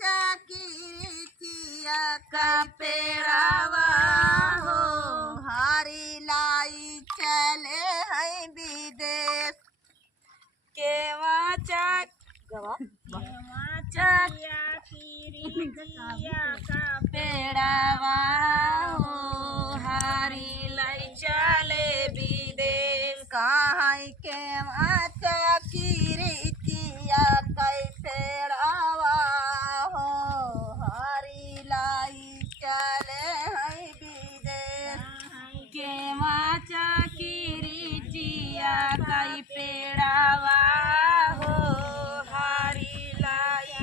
चकिरिया का पेड़ावा हो हारी लाई चले हैं विदेश केवा चकिरिया का पेड़ावा हो हारी लाई चले विदेश कहाँ केवा चकिरिया कैसे रावा हो हारी लाई चले हैं विदेश केवा चकिरिया कई पेड़ावा हो हारी लाई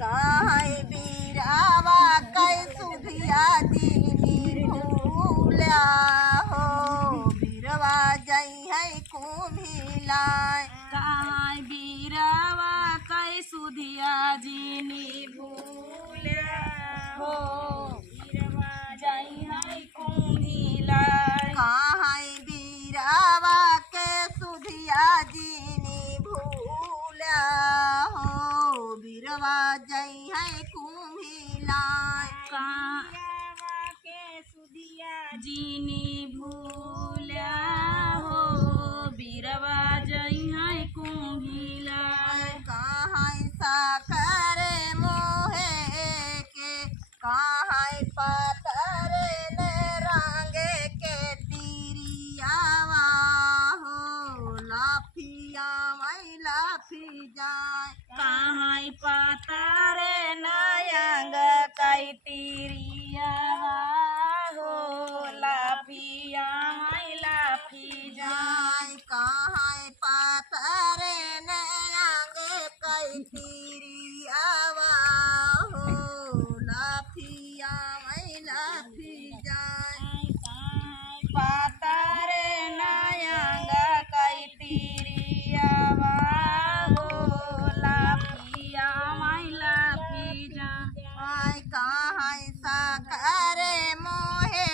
कहाँ बीरावा कै सुधिया दीनी भूला हो बीरवा जई है कुम्हिलाय कहाँ बीरावा कै सुधिया जीनी भूला हो बीरवा जई है कुम्हिलाय कहाँ बीरावा के सुधिया जीनी भूला हो बीरवा जई है कुम्हिलाय कहाँ के सुधिया जीनी भूला हो बीरवा जई है कुम्हिलाय कहाँ साकर मोहे के कहाँ पातर ने रांगे के तीरियावा हो लाफिया मई लाफी जाए कहाँ पातर नयंग कई तीरियावा हो लाफिया मई लाफी जाए कहाँ पातर नयंग कई तीरियावा हो लाफिया मई लाफी जाए पातर नयंग कई तीरियावा हो लाफिया मई लाफी जाए कहाँ साकर मोहे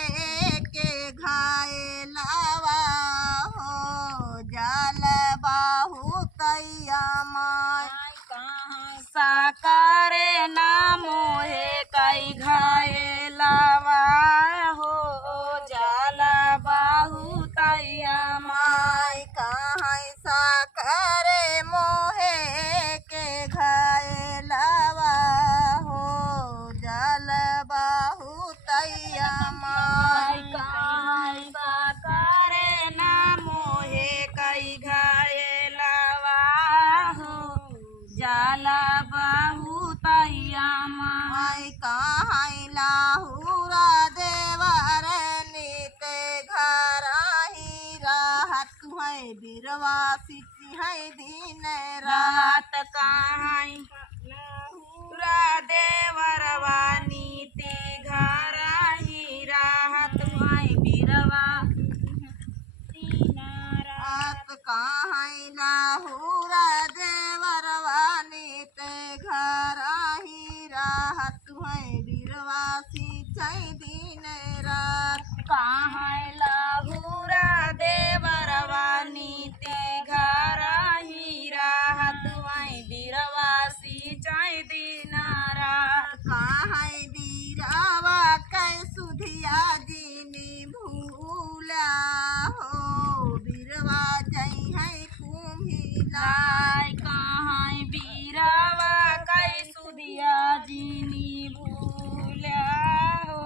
के घायलावा हो जल बाहु तैया माय साकर ना मोहे कई घायलावा हो जल बाहु तैया माय कहाँ साकर मोहे के घायलावा हो जल बाहु तैया माय कहाँ साकर ना मोहे कई घायलावा हो जाला बाहु तैया माय कहाँ लाहुरा देवर नीते घराही राहत है बीरवा सिटी है दिन रात कहाँ लाहुरा देवरवा नीते घराही राहत है बीरवा रात कहाँ लाहुरा देवरवा नीते घराही राहत है बीरवा सिंचाई दिन रात कहाँ लाहुरा देवरवा नीते घराही राहत है बीरवा सिंचाई दिन रात कहाँ बीरावा कै सुधिया जीनी भूला हो बीरवा जई है कुम्हिलाय कहाँ बीरावा कै सुधिया जीनी भूला हो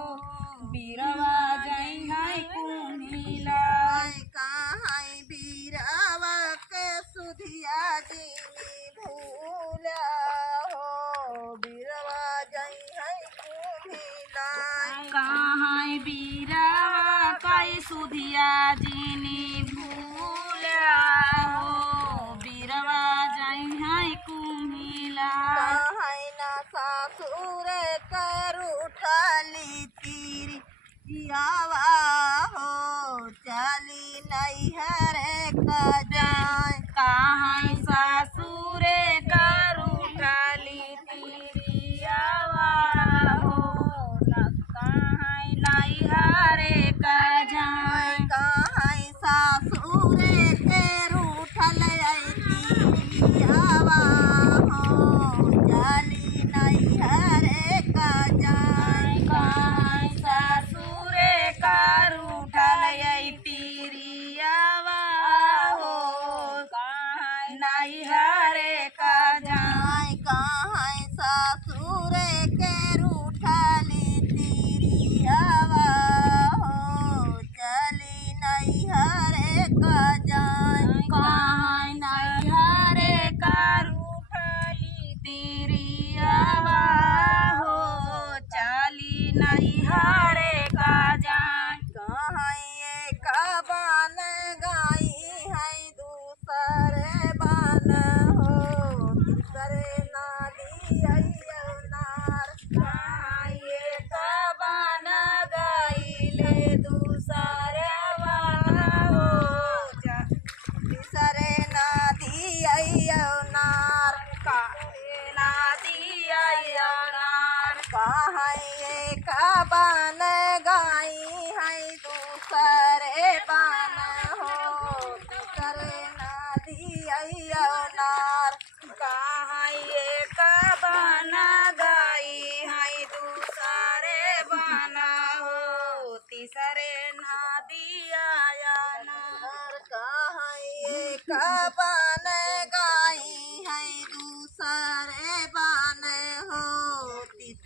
बीरवा जई है कुम्हिलाय कहाँ बीरावा के सुधिया जीनी भूला हो बीरवा जई है कुम्हिलाय कहाँ बीरावा कै सुधिया जीनी भूला हो बीरवा जई है कुम्हिलाय कहाँ ना सासुर कर उठाली तीरी जियावा हो चली नहीं हरे का जाए कहाँ सासुर कर उठाली तीरियावा हो कहाँ नहीं हरे का जाए कहाँ सासुर के रूठल तीरियावा हो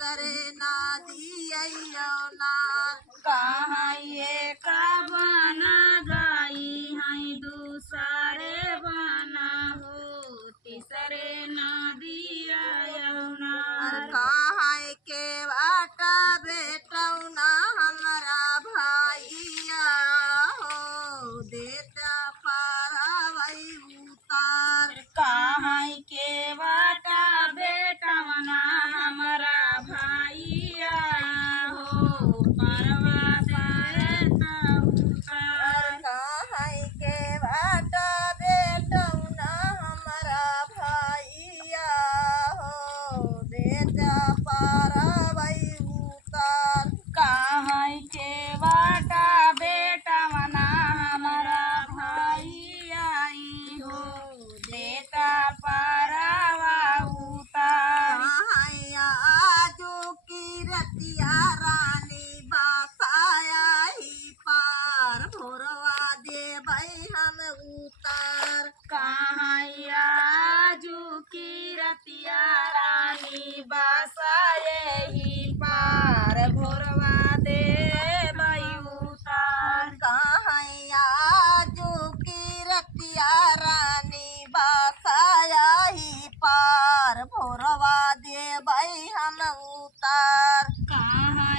दूसरे नदी अइयो ना। कहाँ ये का बना गई है दूसरे बना हो तीसरे नदी यमुना। कहाँ के बाटा बेटौना हमारा भाइया हो देता पारावई उतार। कहाँ के बाटा बेटवना हमारा भैया हो परवा देता उतार। कहाँ के बाटा बेटौना हमारा भाइया हो देता पारावई उतार। कहाँ के बाटा बेटवना हमारा भैया हो देता परवा उतार। जो की रतिया रानी बासाया ही पार भोरवा दे भाई हम उतार। कहाँ जू की रतिया रानी बासाए ही पार भोरवा दे बई उतार। कहाँ जो की रतिया रानी बासाया ही पार भोरवा दे भाई हम उतार। कहाँ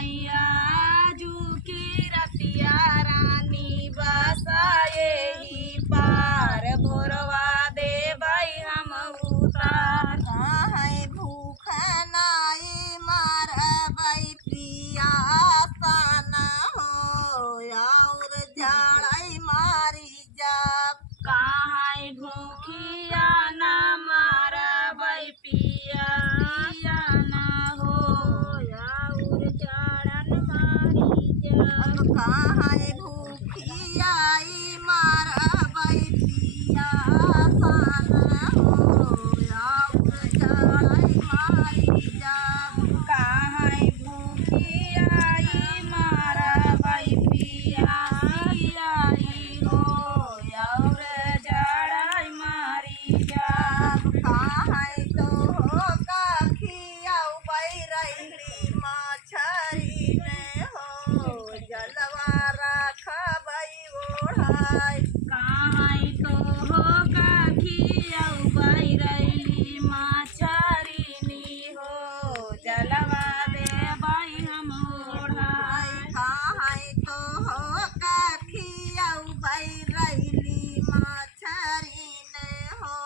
जू की रतिया रानी बासाए ही पार भोरवा दे बई हम उतार। कहाँ भूख नाई मार बई पिया सन हो और झाड़ाई मारी जाब। कहाँ भूखिया न मारा बई पिया न हो और जाड़न मारी जा। कहाँ भूखियाई मार बई पिया सन हो और झाड़ाई मारी जाब। कहाँ भूखियाई मारा बई पिया हो और जाड़न मारी जा। कहाँ तो हो काखियाऊ बई रही मछरी ने हो जलवा रखबई ओढ़ाई। कहाँ तो हो काखियाऊ बई रही मछरिनी हो जलवा दे बई हम ओढ़ाई। कहाँ तो हो काखियाऊ बई रही मछरी ने हो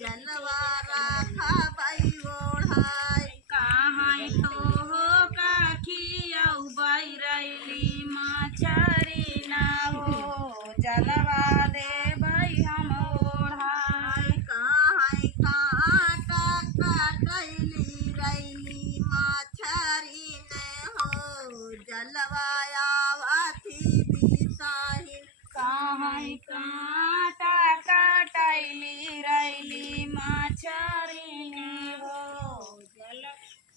जलवा रखबई ओढ़ाई। कहाँ तो हो काखियाऊ बई रही मछरी न हो जलवा दे बई हम ओढ़ाई। कहाँ कांटा काटली रही मछरी ने हो जलवाया वाथी बिसाही। कहाँ कांटा काटली रैली मछरी हो जल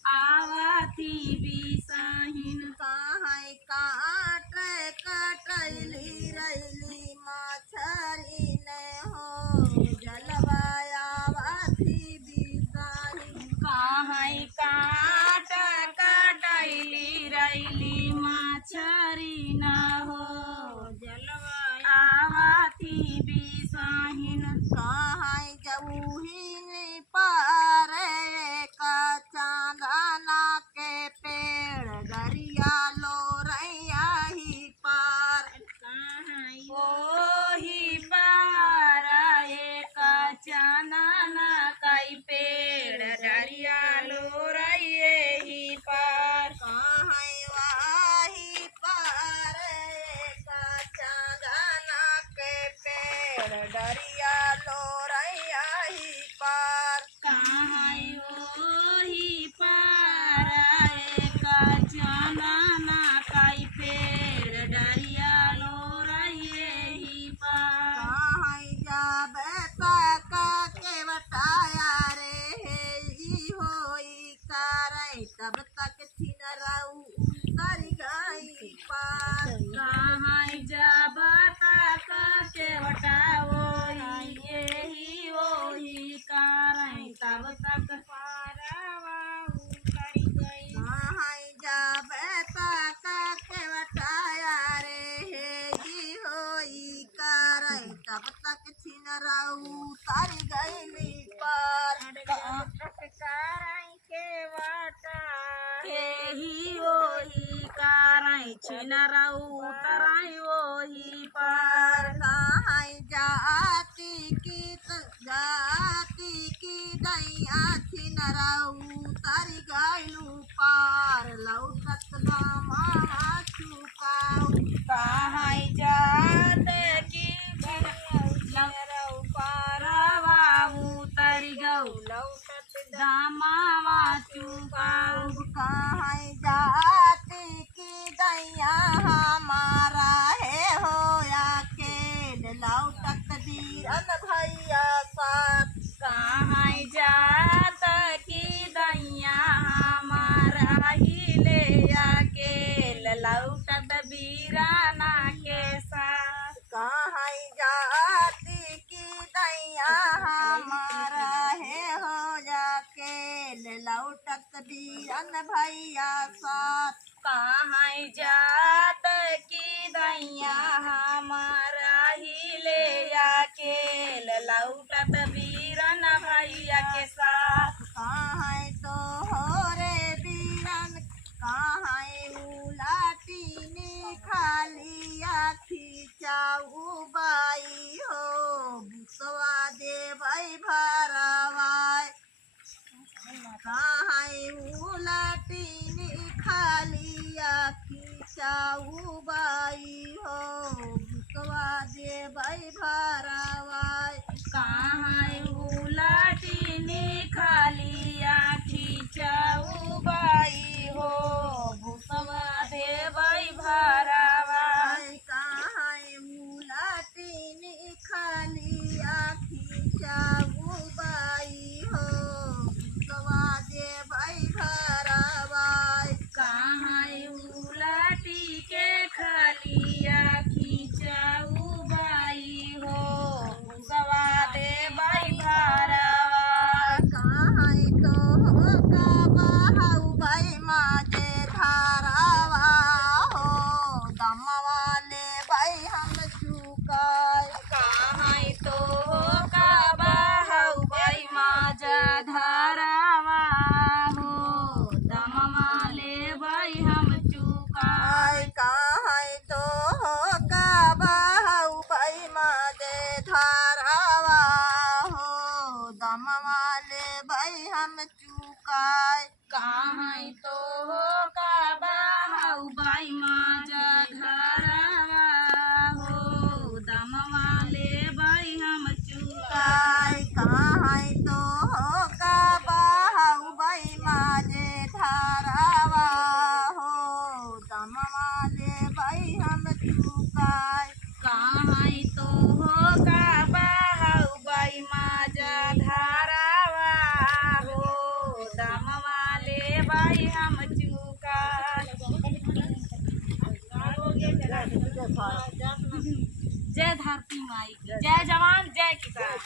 आवती बिसाहिन। कहाँ काट कटली रही मछरी ने हो जलवाया वाथी बिसाही। कहाँ कांटा काटली रैली मछरी न हो जलवा आवती बिसाहिन। कहाँ जऊहिन पार का चांदना के पेड़ गरिया लो रैया ही पार। ओही पारा एक चानना कई पेड़ डरिया लो रहिए ही पार। कहाँ वाही पार का चांदना के पेड़ डरिया लो रैया ही पार। कहाँ ओही पारा एक चानना कई पेड़ डरिया लो रहिए ही पार। कहाँ जाबे तक के बताया रे ई होई करे तब तक छिनराऊ उतर गई पार। कहाँ जब तक के हटाओ यही वही कारण तब तक पारवा उतर गई। कराई के वाटा एही ओही कराई छिनरऊ उतराई ओही पार कहाई जाती की दैया छिनराऊ तारी गैलू पार लौटत बामा चुकाऊ कहाई जाते की छिनराऊ पार बाबू तरी गऊ लौटत दामावा चुकाऊ कहाई जाती की दैया हमारा है होया के लौटत बीरन भैया साथ कहाई जात की दैया हमारा ही ले आके लौटत बीराना के साथ कहाई जाती की दैया हमारा है हो जाके लौटत बीरन भैया साथ कहाई जात की दैया हमारा ही ले आके लौटत बीरन भैया के साथ कहाई तो हो रे बीरन कहाई उलाटीनी खाली आखी चाऊ बाई हो बुसवा दे भाई भरवाई कहाई उलाटीनी खाली आखी चाऊ बाई हो बुसवा दे भाई भरवाई कहाई उलाटीनी खाली आखी चाऊ बाई हो भूसवा देवई भरावा कहाई उलाटीनी खाली आखी चाऊ बाई हो बुसवा दे भाई भरवाई कहाई उलाटी के खाली आखी चाऊ बाई हो भूसवा देवई भरावा कहाई तो का बहाऊ भाई माजे धारावा हो दमवा ले भाई हम चुकाय कहाई तो का बहाऊ बाई माजा धारावा हो दममा ले बाई हम चुकाय कहाई तो का बहाऊ भाई माजे धारावा हो दमवा ले भाई हम चुकाय कहाई तो का बहाऊ बाई माजा धारावा हो दममा ले बाई हम चुकाय कहाई तो का बहाऊ भाई माजे धारावा हो दमवा ले भाई हम चुकाय कहाई तो का बहाऊ बाई माजा धारावा हो दमवा ले बाई हम चुकाय जय धरती माई की जय जवान जय किसान।